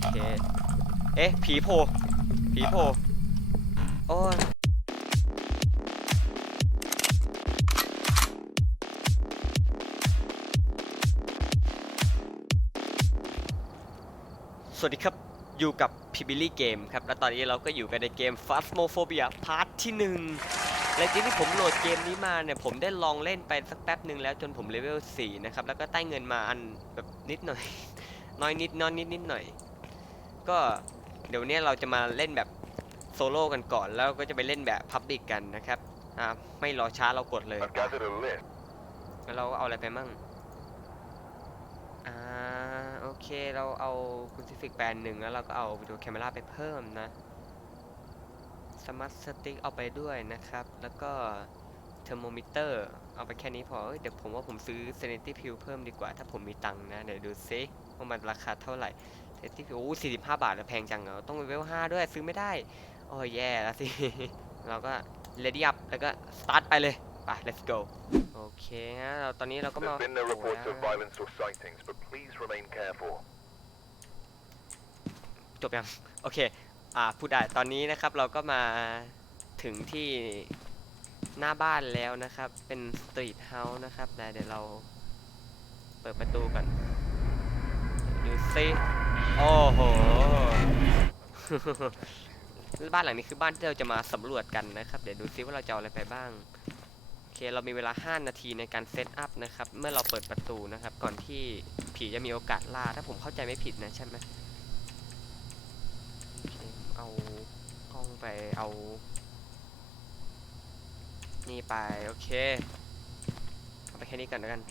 โอเค เอ๊ะ ผีโผล่ผีโผล่โอ้ยสวัสดีครับ อยู่กับพิบิลี่เกมครับ และตอนนี้เราก็อยู่กันในเกม Phasmophobia พาร์ทที่หนึ่งและจริงที่ผมโหลดเกมนี้มาเนี่ย ผมได้ลองเล่นไปสักแป๊บหนึ่งแล้วจนผมเลเวล 4 นะครับ แล้วก็ได้เงินมาอันแบบนิดหน่อย น้อยนิดน้อยนิดนิดหน่อย ก็เดี๋ยวเนี้ยเราจะมาเล่นแบบโซโล่กันก่อน แล้วก็จะไปเล่นแบบพับบิกกันนะครับอ่าไม่รอช้าเรากดเลย I've gathered a list. แล้วเราเอาอะไรไปมั่ง อ่า โอเค เราเอาคุณซิฟิกแบนหนึ่งแล้วเราก็เอาวิดีโอแคม e ราไปเพิ่มนะ สมาร์ทสติ๊กเอาไปด้วยนะครับ แล้วก็เทอร์โมมิเตอร์ เอาไปแค่นี้พอเอ้ยเดี๋ยวผมว่าผมซื้อ Sanity Pill เพิ่มดีกว่า ถ้าผมมีตังค์นะ เดี๋ยวดูซิว่ามันราคาเท่าไหร่ Sanity Pill โอ้สี่สิบห้าบาทแล้วแพงจังเหรอต้องเลเวลห้าด้วยซื้อไม่ได้โอ้ยแย่แล้วสิ เราก็ ready up แล้วก็ start ไปเลยไป let's go โอเคฮะเราตอนนี้เราก็มา There's been no โอ้ reports แล้ of ว violence or sightings, but please remain careful. จบยังโอเคอ่าพูดได้ตอนนี้นะครับเราก็มาถึงที่หน้าบ้านแล้วนะครับ เป็นสตรีทเฮาส์นะครับนะเดี๋ยวเราเปิดประตูก่อน ดูซิโอ้โห บ้านหลังนี้คือบ้านที่เราจะมาสำรวจกันนะครับ เดี๋ยวดูซิว่าเราจะเอาอะไรไปบ้าง โอเค เรามีเวลา 5 นาทีในการเซตอัพนะครับ เมื่อเราเปิดประตูนะครับ ก่อนที่ผีจะมีโอกาสล่า ถ้าผมเข้าใจไม่ผิดนะใช่ไหมเคเอากล้องไปเอา นี่ไป โอเค เอาไปแค่นี้ก่อนแล้วกัน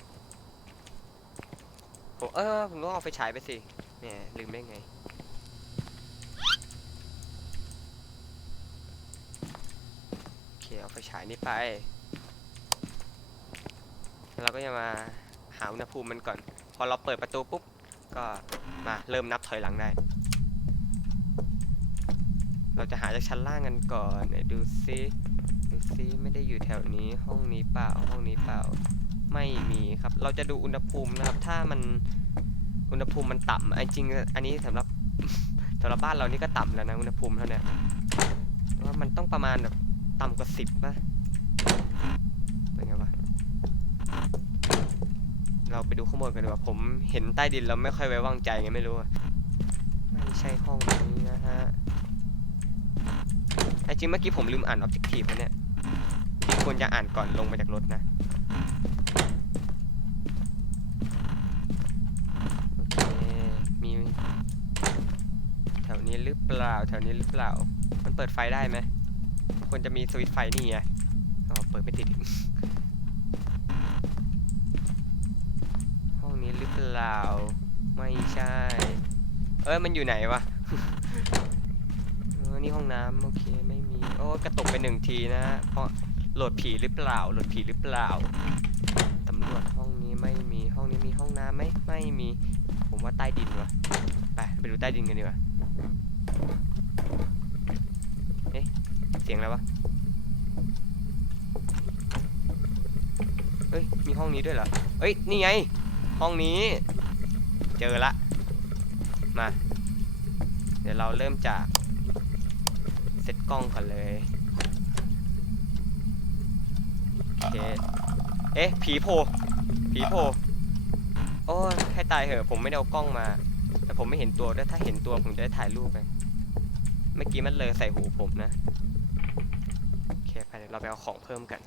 ผมเออ ผมต้องเอาไฟฉายไปสิเนี่ยลืมได้ไง โอเค เอาไฟฉายนี่ไป แล้วเราก็จะมาหาอุณหภูมิมันก่อน พอเราเปิดประตูปุ๊บ ก็มาเริ่มนับถอยหลังได้ เราจะหาจากชั้นล่างกันก่อนไหนดูซิ ดูซิ ไม่ได้อยู่แถวนี้ ห้องนี้เปล่า ห้องนี้เปล่า ไม่มีครับ เราจะดูอุณหภูมินะครับ ถ้ามันอุณหภูมิมันต่ำอะจริง อันนี้สำหรับสำหรับบ้านเรานี่ก็ต่ำแล้วนะอุณหภูมิเท่านี้ว่ามันต้องประมาณแบบต่ำกว่าสิบป่ะเป็นไงวะเราไปดูข้างบนกันดีกว่าผมเห็นใต้ดินแล้วไม่ค่อยไว้วางใจไงไม่รู้อะไม่ใช่ห้องนี้นะฮะจริงเมื่อกี้ผมลืมอ่าน objective นะเนี่ยจริงควรจะอ่านก่อนลงมาจากรถนะ โอเค มี แถวนี้หรือเปล่า แถวนี้หรือเปล่า มันเปิดไฟได้ไหมควรจะมีสวิตช์ไฟนี่ไงอ๋อเปิดไม่ติดห้องนี้หรือเปล่า ไม่ใช่ เอ้ยมันอยู่ไหนวะนี่ห้องน้ำโอเคไม่มี โอ้กระตุกไปหนึ่งทีนะเพราะโหลดผีหรือเปล่าโหลดผีหรือเปล่าตำรวจห้องนี้ไม่มีห้องนี้มีห้องน้ำไหมไม่มี ผมว่าใต้ดินวะไปไปดูใต้ดินกันดีกว่า เอ๊ะเสียงอะไรวะเอ้ย มีห้องนี้ด้วยเหรอเอ้ย นี่ไง ห้องนี้ เจอละ มา เดี๋ยวเราเริ่มจาก เซตกล้องก่อนเลยโอเคเอ๊ะ ผีโผล่ผีโผล่โอ้ยให้ตายเหอะ ผมไม่ได้เอากล้องมา แต่ผมไม่เห็นตัวด้วยถ้าเห็นตัวผมจะได้ถ่ายรูปไป มื่อกี้มันเลยใส่หูผมนะ โอเคไปเดี๋ยวเราไปเอาของเพิ่มกัน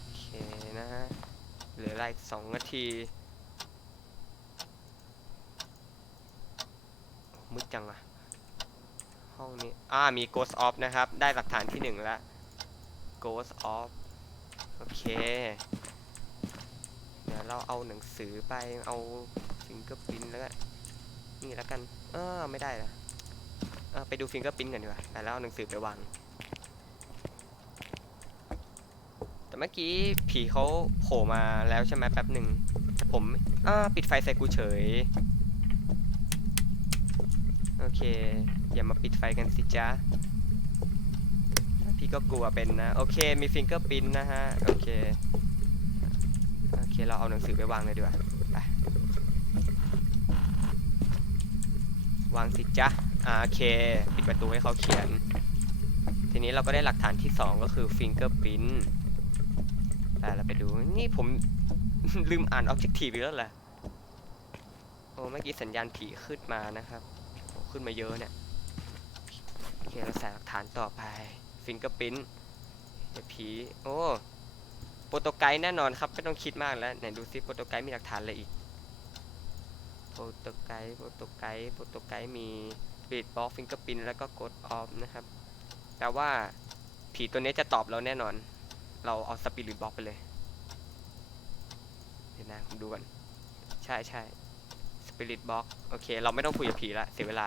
โอเคนะฮะเหลือเวลาอีกสองนาทีมืดจังอะห้องนี้ อ่า มี Ghost of นะครับ ได้หลักฐานที่หนึ่งแล้ว Ghost of โอเค เดี๋ยวเราเอาหนังสือไปเอาฟิงเกอร์พินแล้วก็นี่ นี่แล้วกันเออไม่ได้ละเออไปดูฟิงเกอร์พินกันดีกว่าแต่แล้วเอาหนังสือไปวางแต่เมื่อกี้ผีเขาโผล่มาแล้วใช่ไหมแป๊บหนึ่งแต่ผมอ่าปิดไฟใส่กูเฉย โอเค อย่ามาปิดไฟกันสิจ๊ะพี่ก็กลัวเป็นนะ โอเคมีฟิงเกอร์ปินนะฮะ โอเค โอเค เราเอาหนังสือไปวางเลยดีกว่า ไป วางสิจ๊ะอ่าโอเค ปิดประตูให้เขาเขียน ทีนี้เราก็ได้หลักฐานที่ 2 ก็คือ fingerprint แต่เราไปดู นี่ผม ลืมอ่าน objective อีกแล้วเหรอโอ้เมื่อกี้สัญญาณผีขึ้นมานะครับขึ้นมาเยอะเนี่ยโอเคเราใส่หลักฐานต่อไป fingerprint เดี๋ยวผีโอ้โปรโตไกด์แน่นอนครับไม่ต้องคิดมากแล้วไหนดูซิโปรโตไกด์มีหลักฐานอะไรอีก โปรโตไกด์โปรโตไกด์โปรโตไกด์มีบีดบ็อกฟิงเกอร์ปินแล้วก็กดออฟนะครับแปลว่าผีตัวนี้จะตอบเราแน่นอน เราเอาสปิริตบ็อกไปเลย เดี๋ยวนะผมดูก่อนใช่ใช่สปิริตบ็อกโอเค เราไม่ต้องคุยกับผีละเสียเวลา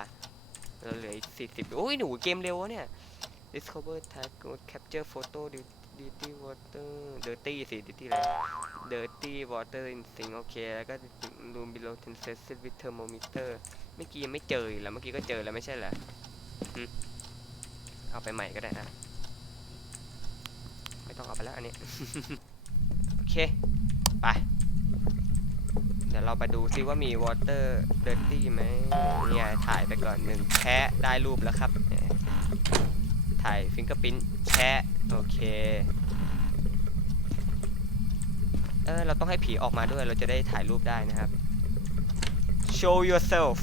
เราเหลืออีกสี่สิบโอ้ยหนูเกมเร็วเนี่ย discover tag capture photo dirty water dirty สิ dirty เลย dirty water in sink โอเค แล้วก็ room below sensitive with thermometer เมื่อกี้ยังไม่เจออีกแล้วเมื่อกี้ก็เจอแล้วไม่ใช่เหรอเอาไปใหม่ก็ได้นะไม่ต้องเอาไปแล้วอันนี้ โอเค ไป เดี๋ยวเราไปดูซิว่ามี water dirty ไหมเนี่ยถ่ายไปก่อนหนึ่งแชะได้รูปแล้วครับ ถ่ายฟิงเกอร์พิ้นแชะโอเค เออเราต้องให้ผีออกมาด้วยเราจะได้ถ่ายรูปได้นะครับ show yourself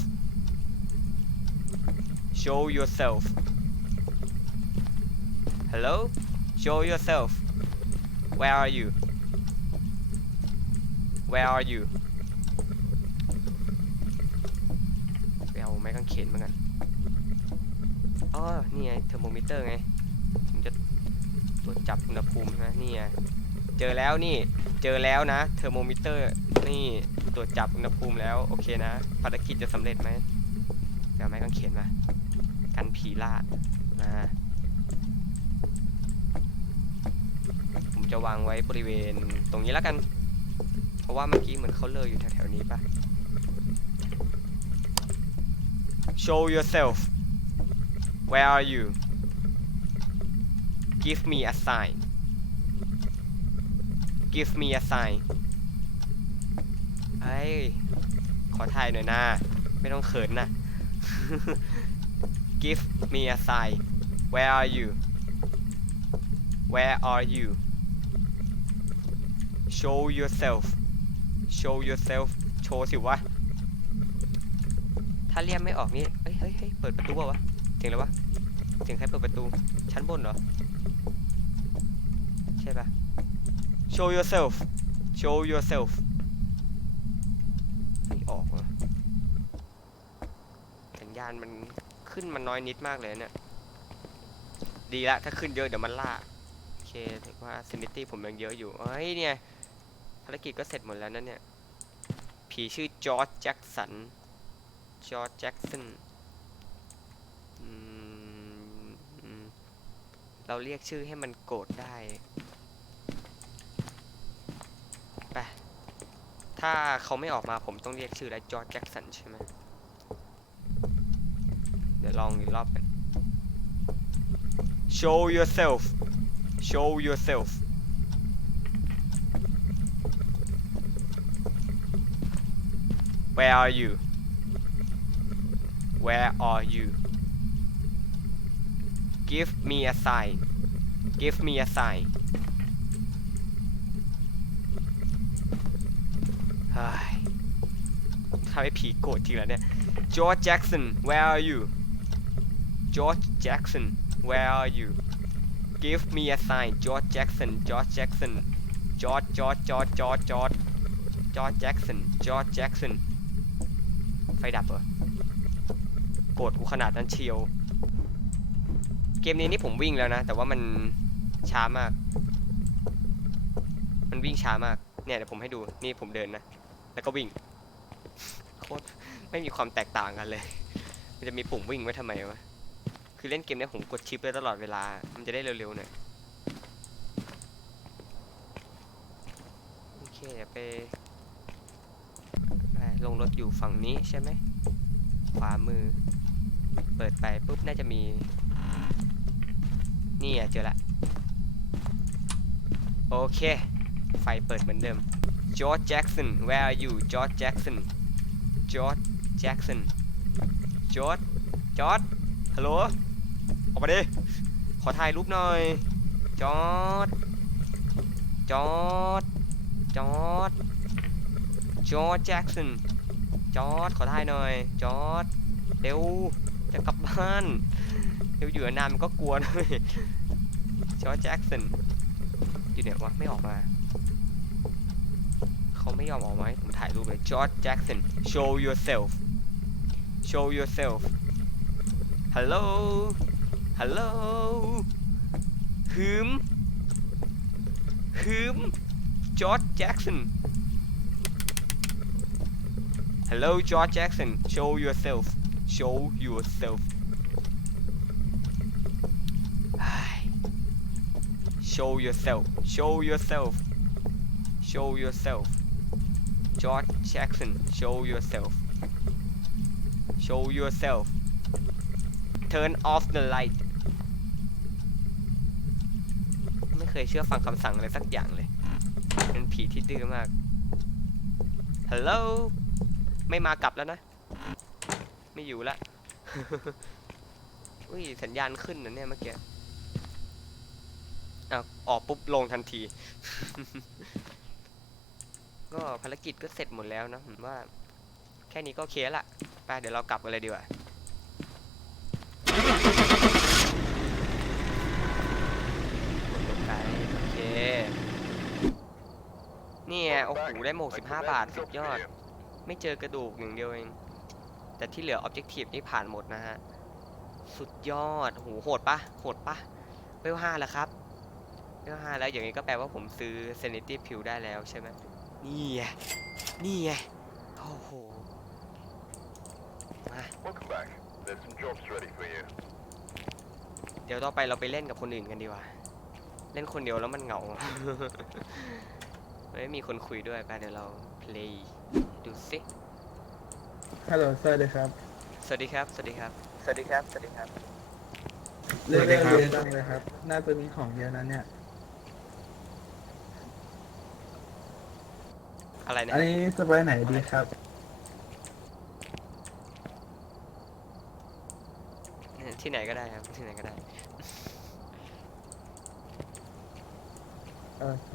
show yourself hello show yourself where are you where are you ไปเอาไม้กางเขนมากันอ๋อนี่ไงเทอร์โมมิเตอร์ไงผมจะตรวจจับอุณหภูมิใช่ไหมนี่ไงเจอแล้วนี่ เจอแล้วนะเทอร์โมมิเตอร์นี่ตรวจจับอุณหภูมิแล้วโอเคนะภารกิจจะสำเร็จไหมเดี๋ยวไม้กางเขนมากันผีล่ามาผมจะวางไว้บริเวณตรงนี้แล้วกัน เพราะว่าเมื่อกี้เหมือนเขาเลออยู่แถวๆนี้ปะ Show yourself Where are you Give me a sign Give me a sign เฮ้ยขอถ่ายหน่อยนะ ไม่ต้องเขินนะ Give me a sign Where are you Where are you Show yourself Show yourself โชว์สิวะ ถ้าเรียกไม่ออกนี่ เฮ้ยเฮ้ยเปิดประตูเปล่าวะเสียงอะไรวะเสียงใครเปิดประตู ชั้นบนเหรอ ใช่ปะ Show yourself Show yourself ไม่ออกเหรอสัญญาณมันขึ้นมันน้อยนิดมากเลยเนี่ย ดีละ ถ้าขึ้นเยอะเดี๋ยวมันล่า โอเคถือว่า sanity ผมยังเยอะอยู่ เฮ้ยเนี่ย ภารกิจก็เสร็จหมดแล้วนั่นเนี่ย ผีชื่อจอร์จแจ็คสัน จอร์จแจ็คสันเราเรียกชื่อให้มันโกรธได้ ไป ถ้าเขาไม่ออกมาผมต้องเรียกชื่อแล้วจอร์จแจ็คสันใช่ไหมเดี๋ยวลองอีกรอบกัน Show yourself Show yourself Where are you Where are you Give me a sign Give me a sign เฮ้ย ทำให้ผีโกรธจริงแล้วเนี่ย George Jackson where are you George Jackson where are you Give me a sign George Jackson George Jackson George George George George George George Jackson George Jackson ไฟดับเหรอโกรธกูขนาดนั้นเชียว เกมนี้นี่ผมวิ่งแล้วนะ แต่ว่ามันช้ามาก มันวิ่งช้ามาก เนี่ยเดี๋ยวผมให้ดู นี่ผมเดินนะ แล้วก็วิ่งโคตรไม่มีความแตกต่างกันเลย มันจะมีปุ่มวิ่งไว้ทำไมวะ คือเล่นเกมเนี้ยผมกดชิปเลยตลอดเวลา มันจะได้เร็วๆหน่อย โอเคเดี๋ยวไปไปลงรถอยู่ฝั่งนี้ใช่ไหม ขวามือ เปิดไปปุ๊บน่าจะมี นี่อะเจอละ โอเค ไฟเปิดเหมือนเดิม George Jackson where are you George Jackson George Jackson George George ฮัลโหลออกมาดิ ขอถ่ายรูปหน่อย จอร์ดจอร์ดจอร์ดจอร์ดแจ็คสัน จอร์ดขอถ่ายหน่อย จอร์ดเร็ว จะกลับบ้านเร็วอยู่นานมันก็กลัวด้วยจอร์ดแจ็คสันอยู่ไหนวะ ไม่ออกมา เขาไม่ยอมออกมาให้ผมถ่ายรูปเลย จอร์ดแจ็คสัน show yourself show yourself hello hello หืมหืม George Jackson hello George Jackson show yourself show yourself เฮ้ย show yourself show yourself show yourself George Jackson show yourself show yourself turn off the light ไม่เคยเชื่อฟังคำสั่งอะไรสักอย่างเลย เป็นผีที่ดื้อมากฮัลโหลไม่มากลับแล้วนะ ไม่อยู่ละอุ้ยสัญญาณขึ้นนะเนี่ยเมื่อกี้อ้าวออกปุ๊บลงทันที ก็ภารกิจก็เสร็จหมดแล้วนะผมว่า แค่นี้ก็โอเคละไปเดี๋ยวเรากลับกันเลยดีกว่ากดลงไปโอเคเนี่ยโอ้โหได้หมวก15บาทสุดยอด ไม่เจอกระดูกอย่างเดียวเอง แต่ที่เหลือ Objective นี่ผ่านหมดนะฮะ สุดยอดโหโหดปะโหดปะเวลห้าแล้วครับเวลห้าแล้วอย่างนี้ก็แปลว่าผมซื้อ Sanity Pill ได้แล้วใช่ไหม นี่ไง นี่ไง โอ้โห มา Welcome back. There's some jobs ready for you. เดี๋ยวต่อไปเราไปเล่นกับคนอื่นกันดีกว่า เล่นคนเดียวแล้วมันเหงา ไม่มีคนคุยด้วยไปเดี๋ยวเรา play ดูสิฮัลโหลสวัสดีครับ สวัสดีครับ สวัสดีครับ สวัสดีครับ สวัสดีครับเรื่สวัสดีอยคๆรับเยอะจังเลยครับ น่าจะมีของเยอะนะเนี่ย อะไรนะอันนี้จะไปไหนดีครับ ที่ไหนก็ได้ครับ ที่ไหนก็ได้ โอเค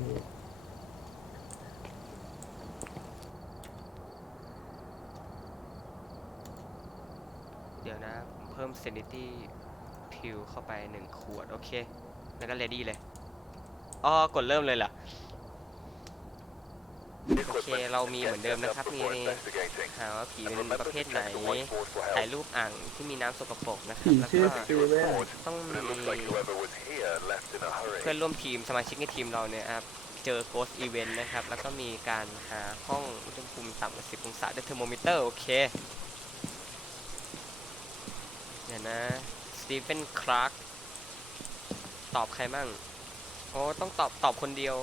เดี๋ยวนะผมเพิ่ม sanity pill เข้าไปหนึ่งขวด โอเค แล้วก็ ready เลย อ๋อ กดเริ่มเลยเหรอ โอเคเรามีเหมือนเดิมนะครับ มีหาว่าผีเป็นประเภทไหน ถ่ายรูปอ่างที่มีน้ำสกปรกนะครับ แล้วก็ต้องมีเพื่อนร่วมทีมสมาชิกในทีมเราเนี่ยครับเจอ ghost event นะครับ แล้วก็มีการหาห้องอุณหภูมิต่ำกว่า 10 องศาด้วยเทอร์โมมิเตอร์ โอเคเดี๋ยวนะสตีเฟนคลาร์กตอบใครมั่งโอ้ต้องตอบตอบคนเดียว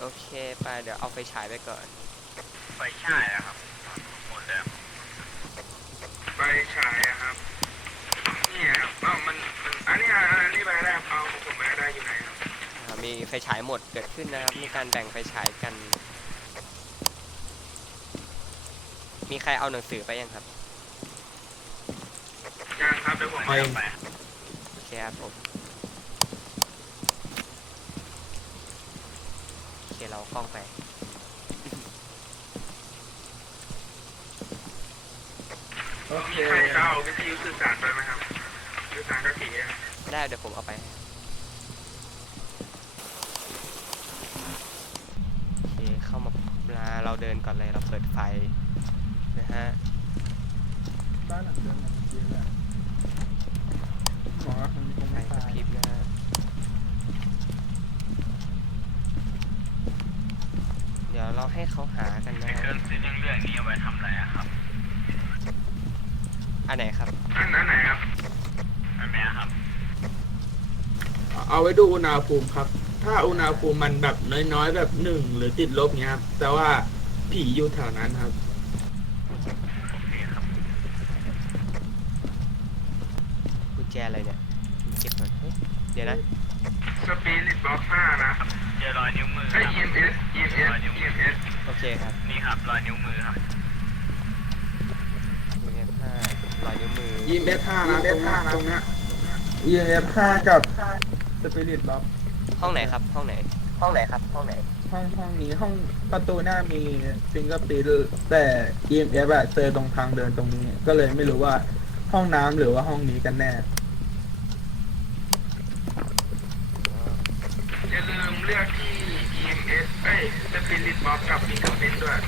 โอเค ไปเดี๋ยวเอาไฟฉายไปก่อน ไฟฉายอะครับหมดแล้วไฟฉายอะครับนี่ครับเอ้ามันมันอันนี้อะอันนี้ไปได้ครับเอาของผมไปได้อยู่ไหนครับอ่ามีไฟฉายหมดเกิดขึ้นนะครับ มีการแบ่งไฟฉายกัน มีใครเอาหนังสือไปยังครับ ยังครับเดี๋ยวผมเอาไปโอเคครับผม โอเค เราเอา กล้องไปโอเคมีใครจะเอาวิทยุสื่อสารไปไหมครับสื่อสารกับผีอะได้เดี๋ยวผมเอาไปให้โอเคเข้ามาเวลาเราเดินก่อนเลยเราเปิดไฟ นะฮะ บ้านหลังเดิมแบบเมื่อกี้แหละหมอคงคง ไฟ ไม่ กระ ตาย พริบนะฮะ เดี๋ยวเรา ให้เขาหากันนะเครื่ฮะองซีเรื่องนี้เอาไว้ทำอะไรอะครับอันไหนครับ อันนั้นไหนครับอันไหนครับเอาไว้ดูอุณหภูมิครับ ถ้าอุณหภูมิมันแบบน้อยๆ แบบหนึ่งหรือติดลบเงี้ยครับแต่ว่าผีอยู่แถวนั้นครับ โอเคครับกุญแจอะไรเนี่ยเก็บก่อนเฮ้ยเดี๋ยวนะสปีริตบล็อกห้านะ เจอรอยนิ้วมือไอ EMS เคครับนี่ครับรอยนิ้วมือครับ EMF 5รอยนิ้วมือยิมเอสห้านะตรงเนี้ยตรงเนี้ย EMF 5กับ Spirit Box ห้องไหนครับ ห้องไหน ห้องไหนครับ ห้องไหน ห้องห้องนี้ห้องประตูหน้ามีฟิงเกอร์ปินแต่ EMF อะเจอตรงทางเดินตรงนี้ ก็เลยไม่รู้ว่าห้องน้ำหรือว่าห้องนี้กันแน่ อย่าลืม เลือกที่ EMS เอ้ย Spirit Box กับ Fingerprint ด้วย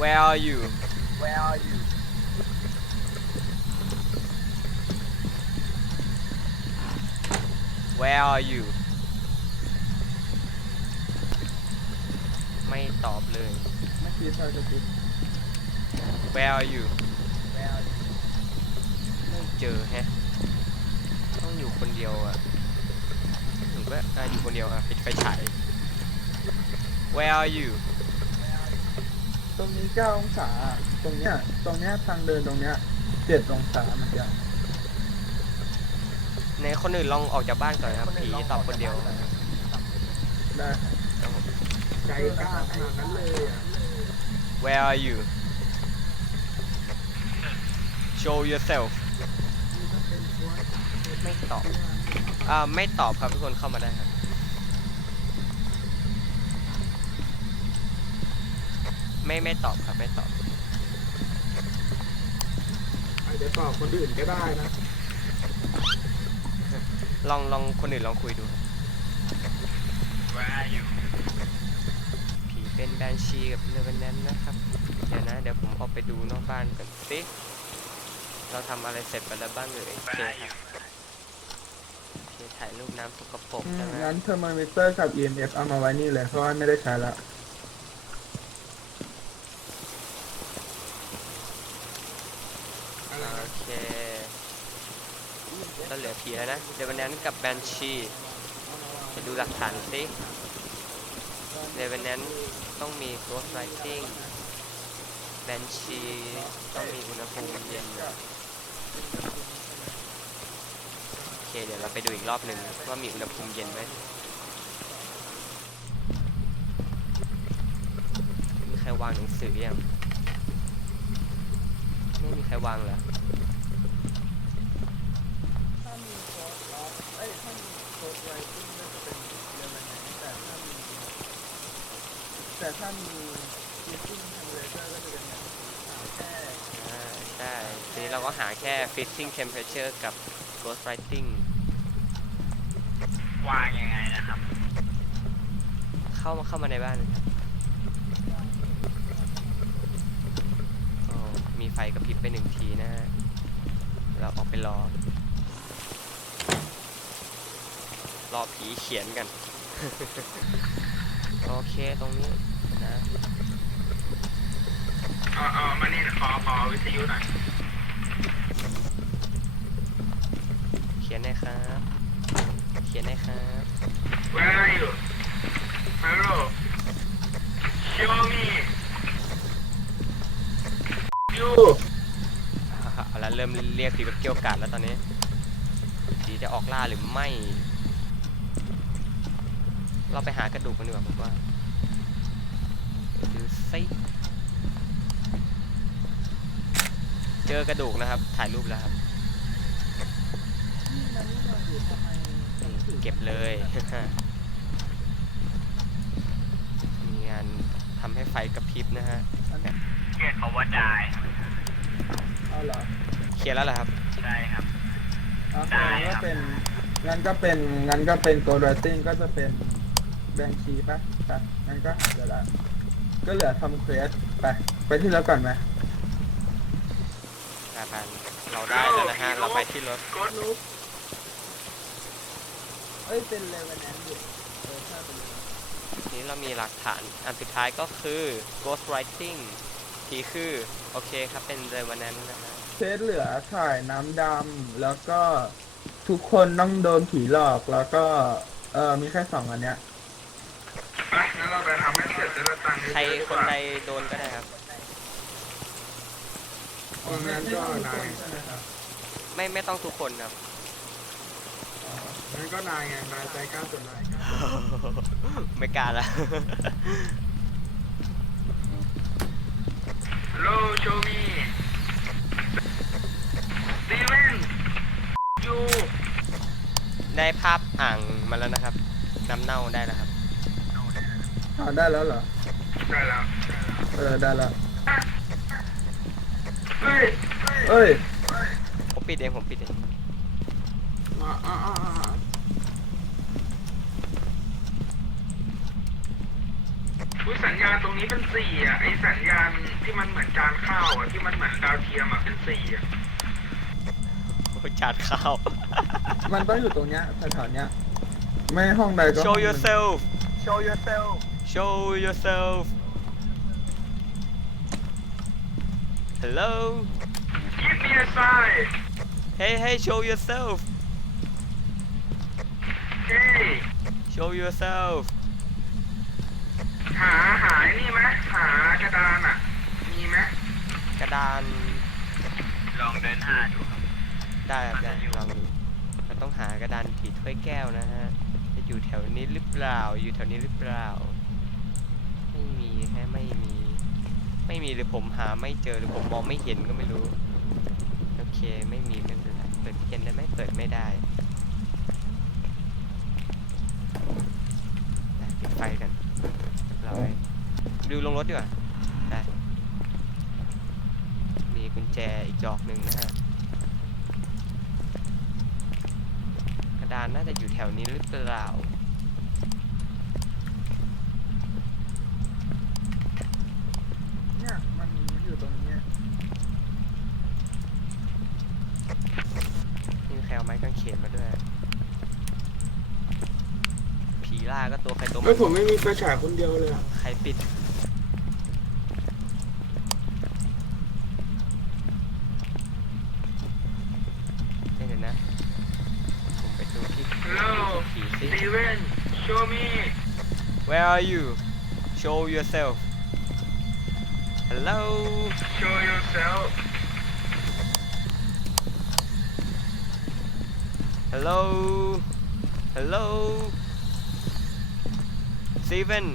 Where are you Where are you Where are you ไม่ตอบเลย เมื่อกี้ซอยจะปิด Where are you ไม่เจอแฮะ ต้องอยู่คนเดียวอะ หรือว่าอะอยู่คนเดียวอะปิดไฟฉาย Where are you ตรงนี้เก้าองศา ตรงเนี้ย ตรงเนี้ยทางเดินตรงเนี้ยเจ็ดองศาเหมือนกันในคนอื่นลองออกจากบ้านก่อนนะครับผีตอบคนเดียวได้ใจกล้าขนาดนั้นเลยอะ Where are you Show yourself ไม่ตอบ อ่าไม่ตอบครับทุกคนเข้ามาได้ครับไม่ไม่ตอบครับไม่ตอบ อาจจะตอบคนอื่นก็ได้นะ ลองลองคนอื่นลองคุยดูครับ Where are you ผีเป็นแบนชีกับเนเวอร์แนนนะครับ เดี๋ยวนะ เดี๋ยวผมออกไปดูนอกบ้านกันสิเราทำอะไรเสร็จไปแล้วบ้างเอ่ยโอเคครับโอเค ถ่ายรูปน้ำสกปรกอืมใช่ไหมงั้นเทอร์โมมิเตอร์กับ EMF เอามาไว้นี่เลยเพราะว่าไม่ได้ใช้แล้วโอเคก็เหลือผีแล้วนะ เดเวอร์แนนกับแบนชีจะดูหลักฐานสิเดเวอร์แนนต้องมี Ghost Writing แบนชีต้องมีอุณหภูมิเย็นโอ เคเดี๋ยวเราไปดูอีกรอบหนึ่งว่ามีอุณหภูมิเย็นไหมมีใครวางหนังสือยังไม่มีใครวางเหรอถ้ามีโค้ดล็อกเอ้ยถ้ามีโค้ดไรติ้งก็จะเป็นเรื่องอะไรแต่ถ้ามีแต่ถ้ามีฟิตติ้งทำเลเซอร์ก็จะเป็นอย่างหาแค่อ่าใช่ทีนี้เราก็หาแค่ fitting temperature กับ ghost writing วางยังไงนะครับ เข้ามาเข้ามาในบ้านนะครับอ๋อมีไฟกระพริบไปหนึ่งทีนะฮะเราออกไปรอ รอผีเขียนกัน โอเคตรงนี้นะเอาเอามานี่ขอขอวิทยุหน่อย เขียนหน่อยครับ เขียนหน่อยครับ Where are you Hello Show me you เอาละเริ่มเรียกผีแบบเกี่ยวกาดแล้วตอนนี้ผีจะออกล่าหรือไม่ เราไปหากระดูกกันดีกว่าผมว่าเดี๋ยวดูซิเจอกระดูกนะครับ ถ่ายรูปแล้วครับ นี่มันนี่มันอยู่ทำไมหนังสือ เก็บเลย มีงานทำให้ไฟกระพริบนะฮะเรียกเขาว่าได้เอาเหรอเคลียร์แล้วเหรอครับ ใช่ครับ เอาแสได้ดงครัว่าบเป็นงั้นก็เป็นงั้นก็เป็นโกลด์ไรติ้งก็จะเป็นแบงคีป่ะไปงั้นก็หาจะได้ก็เหลือทำเควสไปไปที่แล้วก่อนไหมอาพันเราได้แล้วนะฮะ เราไปที่รถกดนุ๊ก เอ้ยเป็นเลเวนแนนอยู่เออใช่เป็นทีนี้เรามีหลักฐานอันสุดท้ายก็คือ ghost writing ทีคือ โอเคครับเป็นเรวันนั้นนะฮะเควสเหลือถ่ายน้ำดำแล้วก็ทุกคนต้องโดนผีหลอกแล้วก็ เออมีแค่สองอันเนี้ยไปงั้นเราไปทำให้เสร็จจะได้ตังค์ใครคนใดโดนก็ได้ครับตรงนั้นก็นายใช่ไหมครับไม่ไม่ต้องทุกคนครับ นั้นก็นายไงนายใจกล้าสุดนายไม่กล้าละ Hello show me Steven you ได้ภาพอ่างมาแล้วนะครับ น้ำเน่าได้แล้วครับ อ่าได้แล้วเหรอได้แล้วเออได้แล้วเฮ้ยเอ้ยผมปิดเองผมปิดเอง อ่าอ่าอ่า อ่าอุ๊ยสัญญาณตรงนี้เป็นสี่อะไอสัญญาณที่มันเหมือนจานข้าวอะที่มันเหมือนดาวเทียมอะเป็นสี่อะโอ้ยจานข้าว มันต้องอยู่ตรงเนี้ยแถวๆเนี้ยไม่ห้องใดก็ห้อง show หนึ่ง yourself Show yourself show yourself hello Give me a sign hey hey show yourself Hey show yourself หาหาไอ้นี่ไหมหากระดานอะ มีไหมกระดานลองเดินหาดูครับได้ครับได้ลองดูเราต้องหากระดานผีถ้วยแก้วนะฮะ จะอยู่แถวนี้หรือเปล่า อยู่แถวนี้หรือเปล่า ไม่มีแค่ไม่มี ไม่มีหรือผมหาไม่เจอหรือผมมองไม่เห็นก็ไม่รู้ โอเคไม่มีไม่เป็นไรเปิดเทียนได้ไหมเปิดไม่ได้อะปิดไฟกัน เรียบร้อยดูลงรถดีกว่าได้มีกุญแจอีกดอกหนึ่งนะฮะกระดานน่าจะอยู่แถวนี้หรือเปล่าเนี่ยมันอยู่ตรงเนี้ยนี่ใครเอาไม้กางเขนมาด้วยผี ล่าก็ตัวใครตัวเอ้มัยผมไม่มีไฟฉายคนเดียวเลยอะใครปิด เดี๋ยวนะ ผมไปดูที่ Hello ผีสิ Steven Show me Where are you Show yourself Hello Show yourself Hello Hello Steven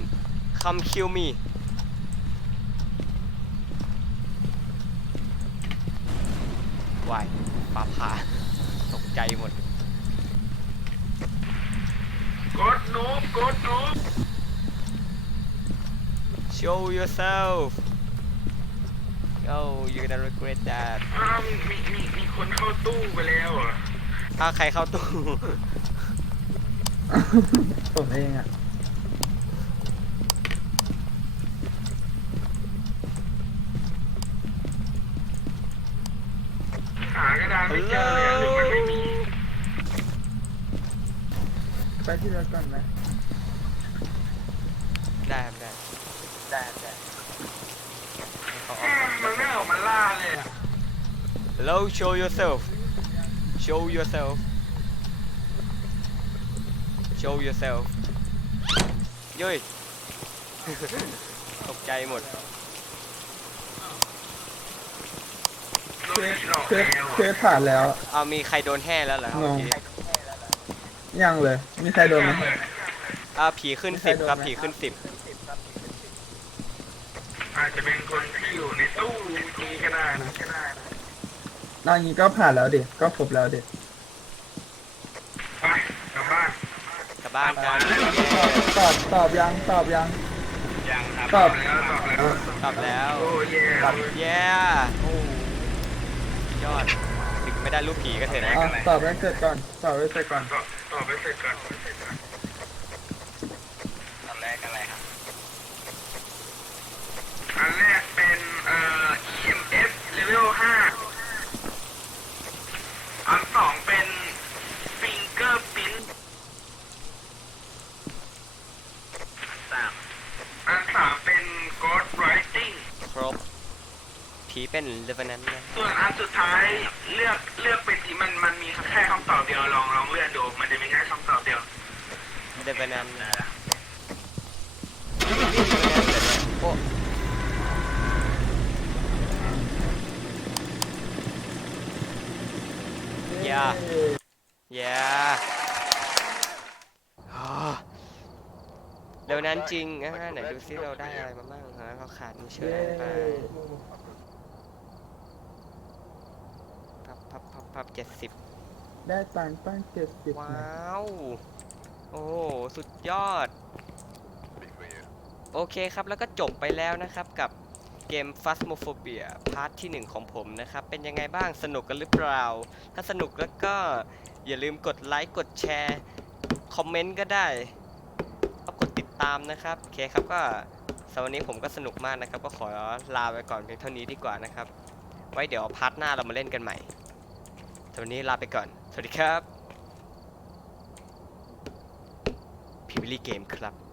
come kill me วายฟ้าผ่าตกใจหมด God noob God noob Show yourself Oh you're gonna regret that อ้าวมีมีมีมีคนเข้าตู้ไปแล้วเหรอะถ้าใครเข้าตู้ ผมเองอะ หากระดาน ไม่เจอเลยอะหรือมันไม่มีไปที่รถก่อนไหมได้ครับได้ได้ได้ให้เขาออกมันไม่ออกมาล่าเลยอะ Hello show yourself Show yourself Show yourself เย้ย ตกใจหมด โดนหลอกเคสแล้วเคสผ่านแล้ว เอามีใครโดนแห่แล้วเหรอครับงง เมื่อกี้ยังเลย มีใครโดนไหม อ่าผีขึ้นมีใครสิบโดนครับไหม ผีขึ้นสิบอาจจะเป็นคนที่อยู่ในตู้นี้ก็ได้นะก็ได้นะนอกนี้ก็ผ่านแล้วดิก็พบแล้วดิไปกลับบ้านกลับบ้านกันตอบตอบยังตอบยัง ยังครับตอบแล้วตอบแล้วตอบแล้วโอ้เย่เย้โอ้ ยอด ถึงไม่ได้รูปผีก็เถอะนะอะตอบให้เสร็จก่อนตอบให้เสร็จก่อนตอบตอบไปเสร็จก่อนตอนแรกอะไรครับ อันแรกเป็นเอ่อ EMF level 5 อันสองเป็น fingerprint สามอันสามเป็น ghost writing ครบผีเป็นเลเวนั้นนะส่วนอัน ได้เลือกเลือกเป็นที่มันมันมีแค่คำตอบเดียวลองลองเลื่อนดูมันจะมีแค่คำตอบเดียวเลเวนั้นโอ้ยาย้เร็วนั้นจริงอะไหนดูซิเราได้อะไรมาบ้างฮะเราขาดมิเชอร์ไป พับพับพับเจ็ดสิบ ได้ตังค์ตั้งเจ็ดสิบว้าว โอ้ สุดยอด โอเคครับ แล้วก็จบไปแล้วนะครับกับเกม Phasmophobia พาร์ทที่ 1 ของผมนะครับ เป็นยังไงบ้าง สนุกกันหรือเปล่า ถ้าสนุกแล้วก็อย่าลืมกดไลค์ กดแชร์ คอมเมนต์ก็ได้แล้วกดติดตามนะครับ โอเคครับก็สำหรับวันนี้ผมก็สนุกมากนะครับ ก็ขอลาไปก่อนเพียงเท่านี้ดีกว่านะครับ ไว้เดี๋ยวพาร์ทหน้าเรามาเล่นกันใหม่ สำหรับวันนี้ลาไปก่อน สวัสดีครับ พิวิลี่เกมครับ